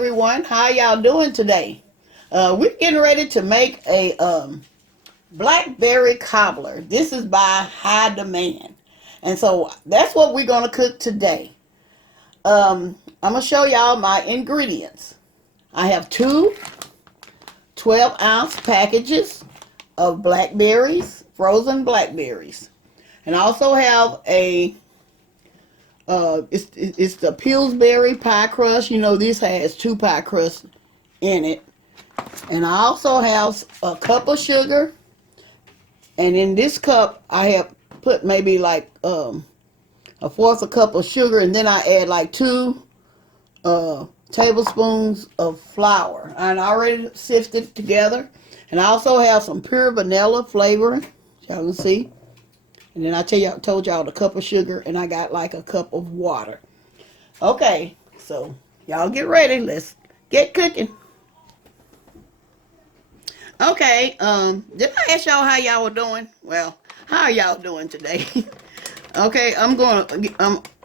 everyone. How y'all doing today? We're getting ready to make a Blackberry Cobbler. This is by High Demand. And so that's what we're going to cook today. I'm going to show y'all my ingredients. I have two 12-ounce packages of blackberries, frozen blackberries. And I also have a it's the Pillsbury pie crust. You know, this has 2 pie crusts in it. And I also have a cup of sugar. And in this cup, I have put maybe like a fourth a cup of sugar. And then I add like 2 tablespoons of flour. And I already sifted together. And I also have some pure vanilla flavoring, y'all can see. And then I told y'all the cup of sugar, and I got like a cup of water. Okay, so y'all get ready. Let's get cooking. Okay, did I ask y'all how y'all were doing? Well, how are y'all doing today? Okay, I'm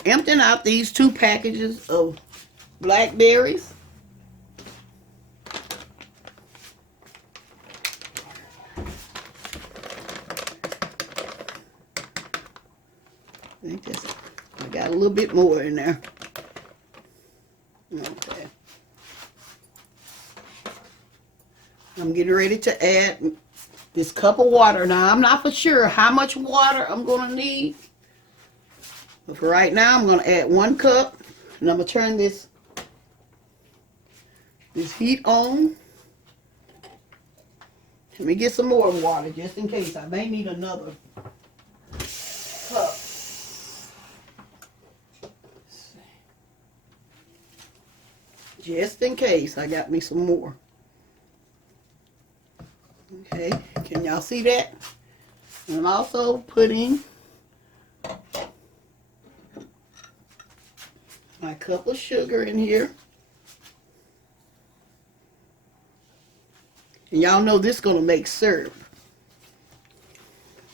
emptying out these 2 packages of blackberries. I got a little bit more in there. Okay. I'm getting ready to add this cup of water. Now, I'm not for sure how much water I'm going to need. But for right now, I'm going to add 1 cup. And I'm going to turn this heat on. Let me get some more water just in case. I may need another cup. Just in case, I got me some more. Okay, can y'all see that? And I'm also putting my cup of sugar in here. And y'all know this is going to make syrup.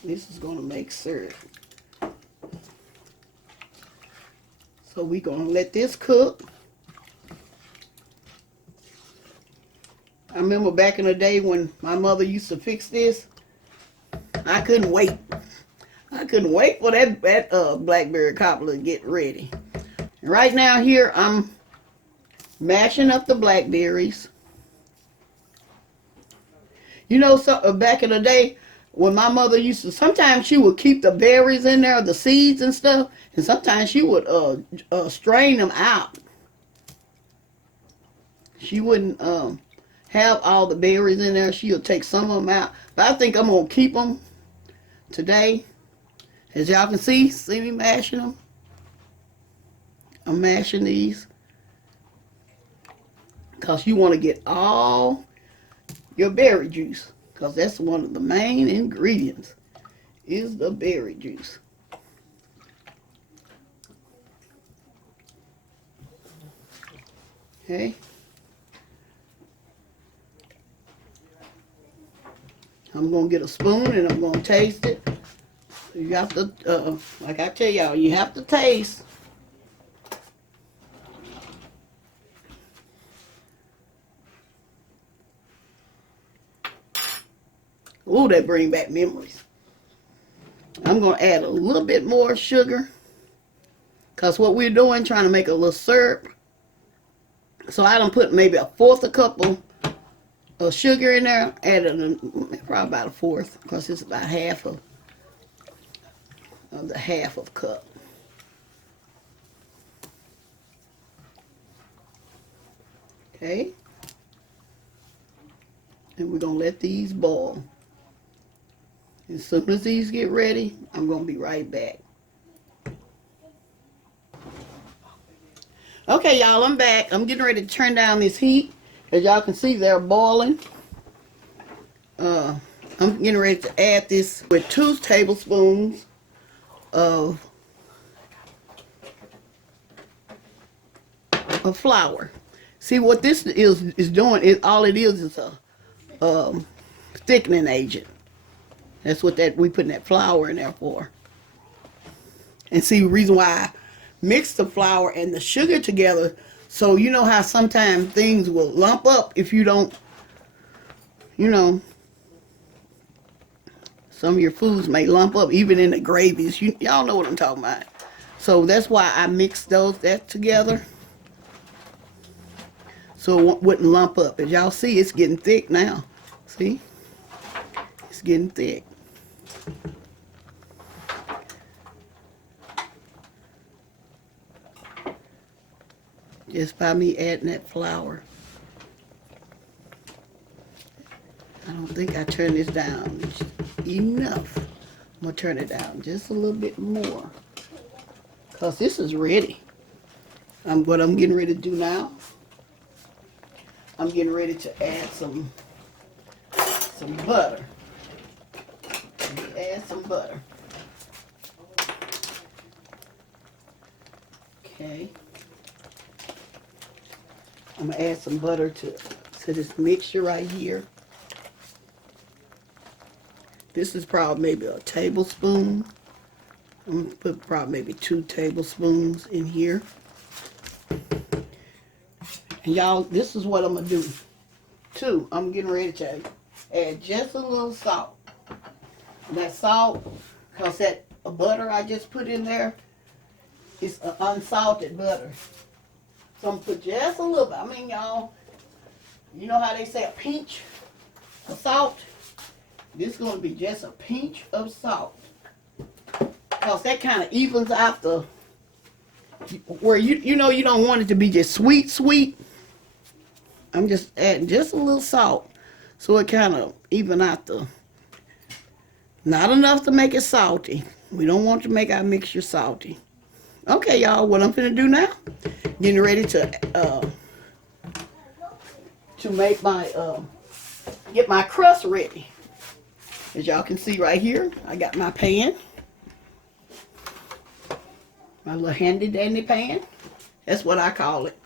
This is going to make syrup. So we're going to let this cook. I remember back in the day when my mother used to fix this. I couldn't wait. I couldn't wait for that Blackberry Cobbler to get ready. And right now here I'm mashing up the blackberries. You know, so back in the day when my mother used to, sometimes she would keep the berries in there, the seeds and stuff, and sometimes she would strain them out. She wouldn't have all the berries in there. She'll take some of them out. But I think I'm going to keep them today. As y'all can see me mashing them. I'm mashing these. Because you want to get all your berry juice. Because that's one of the main ingredients. Is the berry juice. Okay. I'm going to get a spoon and I'm going to taste it. You have to, like I tell y'all, you have to taste. Ooh, that bring back memories. I'm going to add a little bit more sugar. Because what we're doing, trying to make a little syrup. So I done put maybe a fourth a cup of sugar in there. Added probably about a fourth. Because it's about half of the half of cup. Okay. And we're going to let these boil. As soon as these get ready, I'm going to be right back. Okay, y'all, I'm back. I'm getting ready to turn down this heat. As y'all can see, they're boiling. I'm getting ready to add this with 2 tablespoons of flour. See what this is doing is all it is a thickening agent. That's what we putting that flour in there for. And see the reason why I mix the flour and the sugar together So you know how sometimes things will lump up if you don't, you know, some of your foods may lump up even in the gravies. Y'all know what I'm talking about. So that's why I mix that together so it wouldn't lump up. As y'all see, it's getting thick now. See? It's getting thick. Just by me adding that flour. I don't think I turned this down enough. I'm going to turn it down just a little bit more. Because this is ready. What I'm getting ready to do now, I'm getting ready to add some butter. Let me add some butter. Okay. I'm going to add some butter to this mixture right here. This is probably maybe a tablespoon. I'm going to put probably maybe 2 tablespoons in here. And y'all, this is what I'm going to do too. I'm getting ready to add just a little salt. That salt, because that butter I just put in there is unsalted butter. So I'm going to put just a little bit. I mean, y'all, you know how they say a pinch of salt? This is going to be just a pinch of salt. Because that kind of evens out the, where you know you don't want it to be just sweet. I'm just adding just a little salt. So it kind of even out the, not enough to make it salty. We don't want to make our mixture salty. Okay, y'all, what I'm finna do now, getting ready to make my, get my crust ready. As y'all can see right here, I got my pan. My little handy dandy pan. That's what I call it.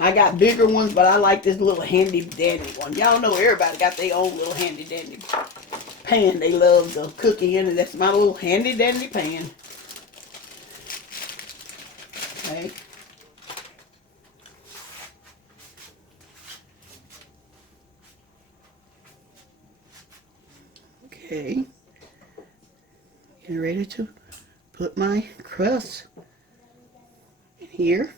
I got bigger ones, but I like this little handy dandy one. Y'all know everybody got their own little handy dandy pan they love the cooking in, and that's my little handy dandy pan. Okay. Okay. Getting ready to put my crust in here.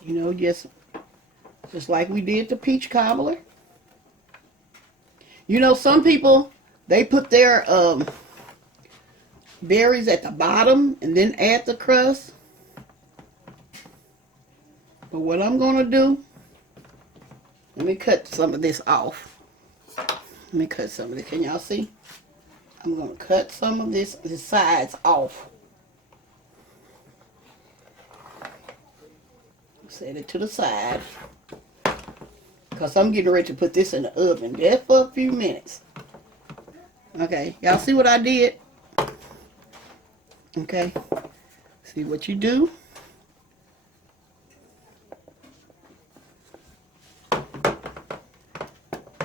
You know, just like we did the peach cobbler. You know, some people, they put their berries at the bottom and then add the crust. But what I'm going to do, let me cut some of this off. Let me cut some of this. Can y'all see? I'm going to cut some of the sides off. Set it to the side. Because I'm getting ready to put this in the oven just for a few minutes. Okay, y'all see what I did? Okay, see what you do?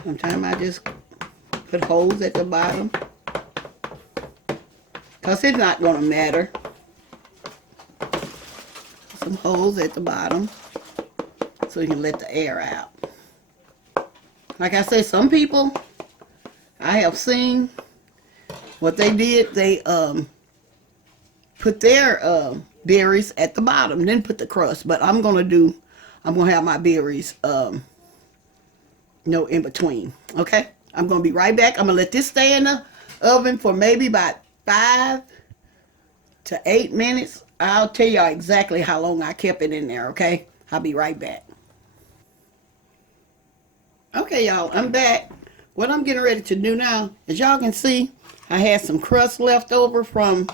Sometimes I just put holes at the bottom. Because it's not going to matter. Some holes at the bottom so you can let the air out. Like I said, some people I have seen what they did, they put their berries at the bottom, then put the crust. But I'm going to have my berries in between. Okay? I'm going to be right back. I'm going to let this stay in the oven for maybe about 5 to 8 minutes. I'll tell y'all exactly how long I kept it in there, okay? I'll be right back. Okay, y'all, I'm back. What I'm getting ready to do now, as y'all can see, I had some crust left over from,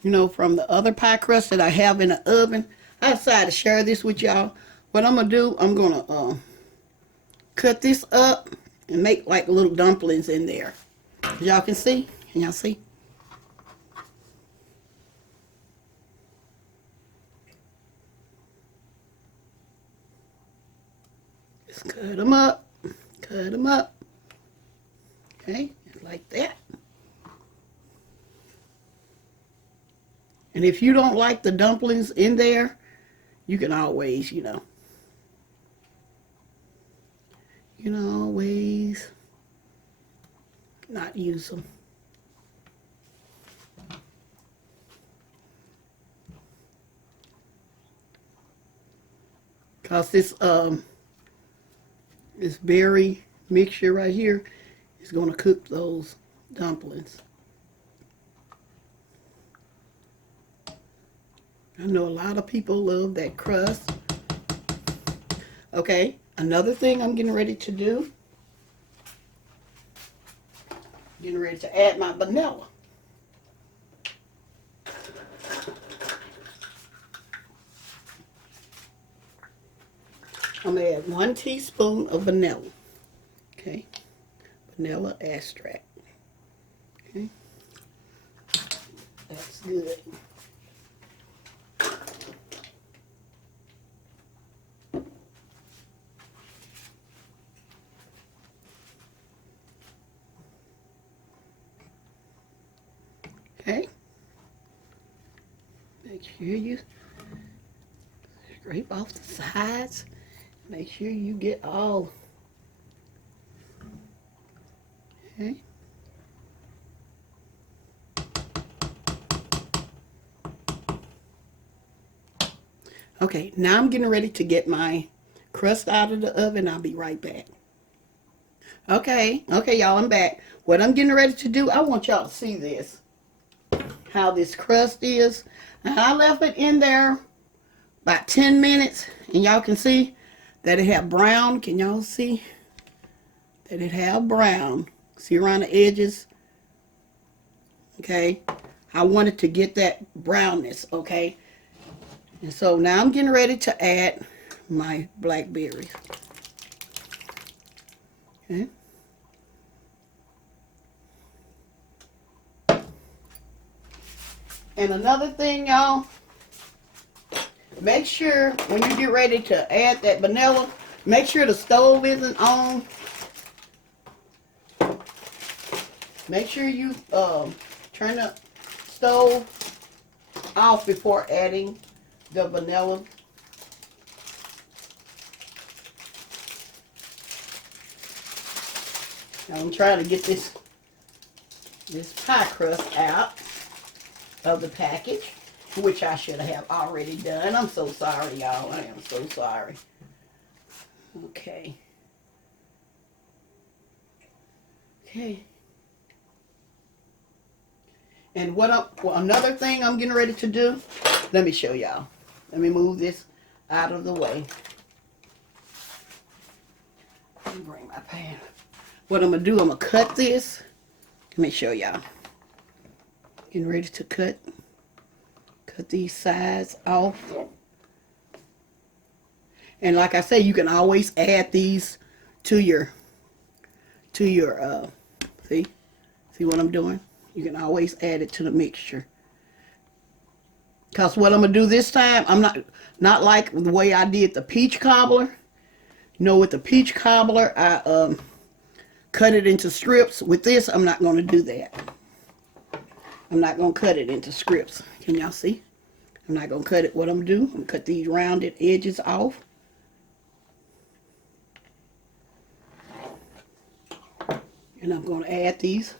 from the other pie crust that I have in the oven. I decided to share this with y'all. What I'm going to do, I'm going to cut this up and make like little dumplings in there. Y'all can see? Can y'all see? Just cut them up. Cut them up. Okay, like that. And if you don't like the dumplings in there, you can always, you can always not use them. Because this berry mixture right here is going to cook those dumplings. I know a lot of people love that crust. Okay, another thing I'm getting ready to do, getting ready to add my vanilla. I'm going to add 1 teaspoon of vanilla. Okay, vanilla extract. Okay, that's good. Okay, make sure you scrape off the sides. Make sure you get all. Okay. Okay, now I'm getting ready to get my crust out of the oven. I'll be right back. Okay, y'all, I'm back. What I'm getting ready to do, I want y'all to see this. How this crust is. And I left it in there about 10 minutes. And y'all can see that it have brown. Can y'all see that it have brown? See around the edges? Okay. I wanted to get that brownness, okay? And so now I'm getting ready to add my blackberries. Okay. And another thing, y'all, make sure when you get ready to add that vanilla, make sure the stove isn't on. Make sure you turn the stove off before adding the vanilla. Now I'm trying to get this pie crust out of the package, which I should have already done. I'm so sorry, y'all. I am so sorry. Okay. Okay. And another thing I'm getting ready to do, let me show y'all. Let me move this out of the way. Let me bring my pan. What I'm going to do, I'm going to cut this. Let me show y'all. Getting ready to cut these sides off. And like I say, you can always add these to your see what I'm doing? You can always add it to the mixture. Because what I'm going to do this time, I'm not like the way I did the peach cobbler. You know, with the peach cobbler, I cut it into strips. With this, I'm not going to do that. I'm not going to cut it into strips. Can y'all see? I'm not going to cut it. What I'm going to do, I'm going to cut these rounded edges off. And I'm going to add these,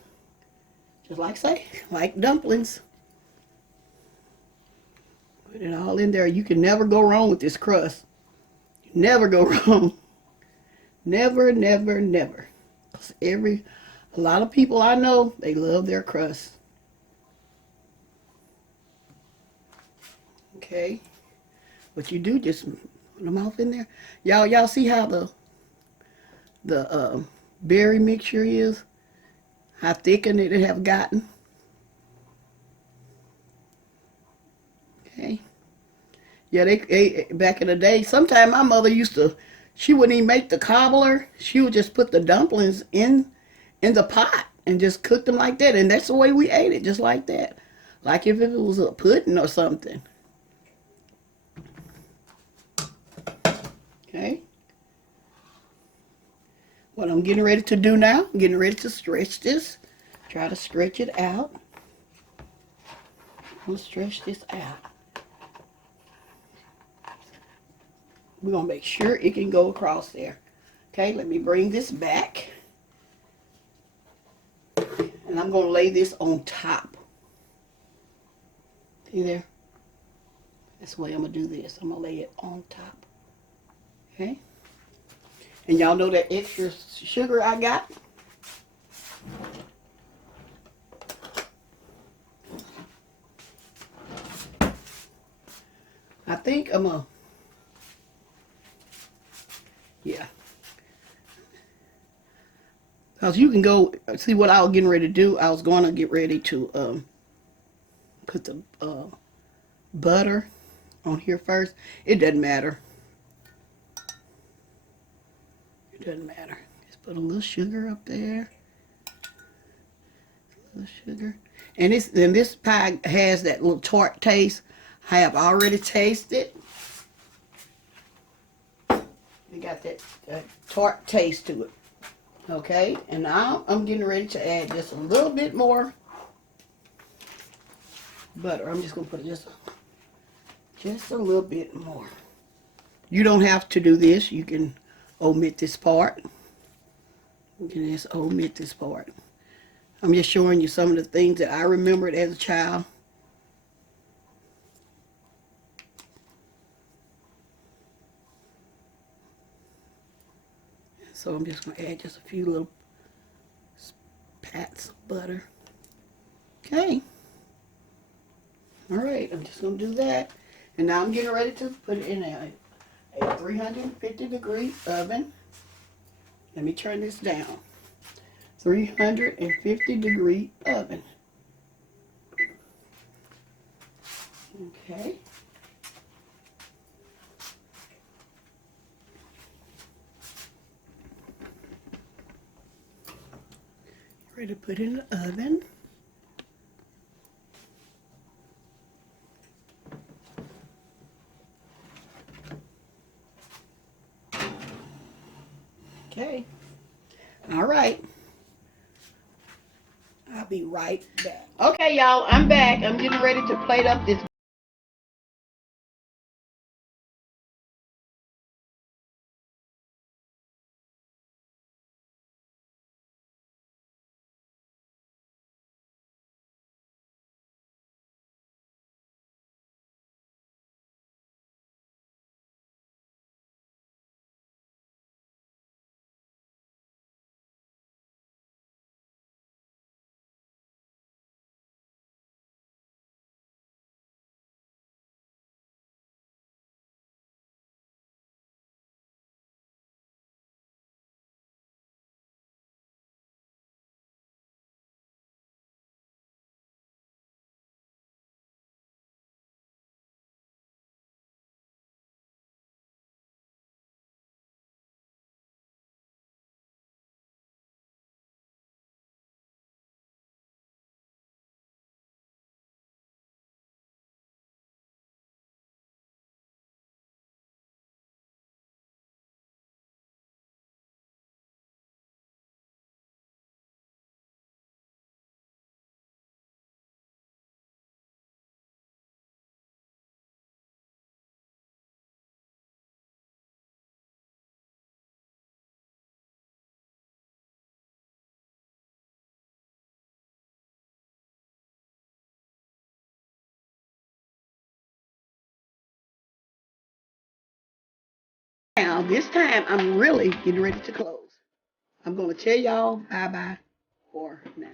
just like dumplings. Put it all in there. You can never go wrong with this crust. Never go wrong. Never, never, never. 'Cause a lot of people I know, they love their crust. Okay. What you do, just put them off in there. Y'all see how the berry mixture is? How thickened it have gotten? Okay. Yeah, they back in the day, sometime my mother she wouldn't even make the cobbler. She would just put the dumplings in the pot and just cook them like that. And that's the way we ate it, just like that. Like if it was a pudding or something. Okay. What I'm getting ready to do now, I'm getting ready to stretch this. Try to stretch it out. I'm going to stretch this out. We're going to make sure it can go across there. Okay, let me bring this back. And I'm going to lay this on top. See there? That's the way I'm going to do this. I'm going to lay it on top. Okay? And y'all know that extra sugar I got? I think I'm going to, yeah. Because you can go, see what I was getting ready to do. I was going to get ready to put the butter on here first. It doesn't matter. It doesn't matter. Just put a little sugar up there. A little sugar. And this pie has that little tart taste. I have already tasted. It got that tart taste to it. Okay, and now I'm getting ready to add just a little bit more butter. I'm just going to put just a little bit more. You don't have to do this. You can omit this part. You can just omit this part. I'm just showing you some of the things that I remembered as a child. So I'm just going to add just a few little pats of butter. Okay. All right, I'm just going to do that. And now I'm getting ready to put it in a 350-degree oven. Let me turn this down. 350-degree oven. Okay. Ready to put it in the oven. Okay. All right. I'll be right back. Okay, y'all, I'm back. I'm getting ready to plate up this. Now, this time, I'm really getting ready to close. I'm going to tell y'all bye-bye for now.